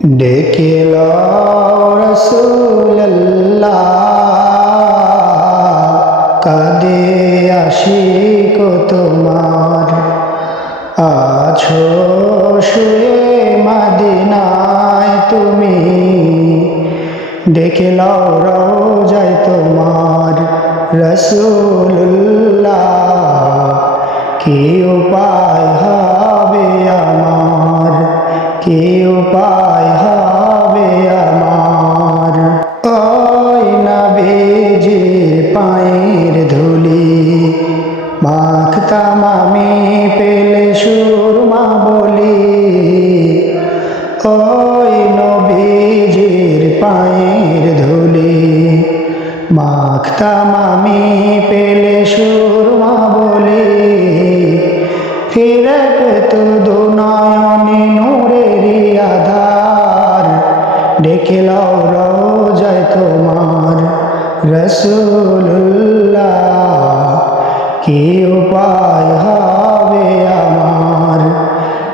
ডেকে লও রাসূলুল্লাহ, কাঁদে আশিক তোমার। আছো শুয়ে মদিনায় তুমি, ডেকে লও রওজায় তোমার। রাসূলুল্লাহ, কি উপায় হবে আমার, কি উপায় হবে আমার। ওই নবীজির পায়ের ধুলি মাখতাম আমি পেলে সুরমা বলি। ওই নবীজির পায়ের ধুলি মাখতাম আমি পেলে সুরমা বলি। ফিরে পেত দুনয়নে নূরেরই আধার, ডেকে লও রওজায় তোমার। রাসূলুল্লাহ, কি উপায় হবে আমার,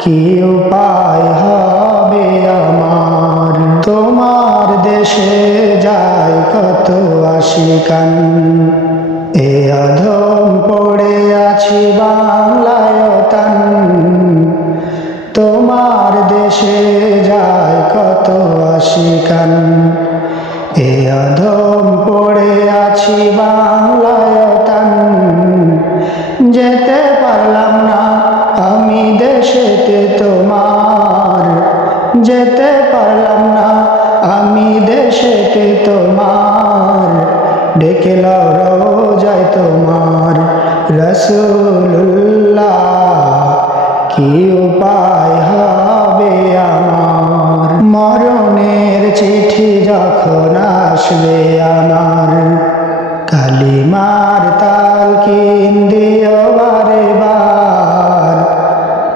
কি উপায় হবে আমার। তোমার দেশে যায় কত আশিকান, এ অধম পড়ে আছি বাংলায় তান। তোমার দেশে যায় কত আশিকান, এ অধম পড়ে আছি বাংলায় তান। যেতে পারলাম না আমি দেশেতে তোমার, যেতে পারলাম না আমি দেশেতে তোমার। ডেকে লও রওজায় তোমার। রাসূলুল্লাহ, কি উপায় হবে আমার। মরণের চিঠি যখন আসবে আমার, কালিমার তালকিন দিও বারে বার।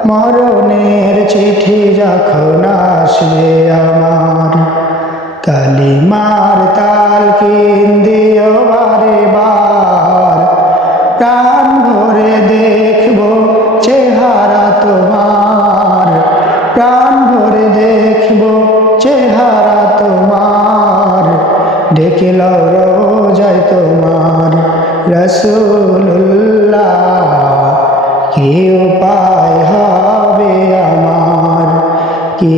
মরণের চিঠি যখন আসবে আমার, কালিমার তালকিন দিও বারে বার। প্রাণ ভরে দেখব চেহারা তোমার, প্রাণ ভরে দেখব চেহারা তোমার। ডেকে লও রওজায় তোমার। রাসূলুল্লাহ, কি উপায় হবে আমার, কি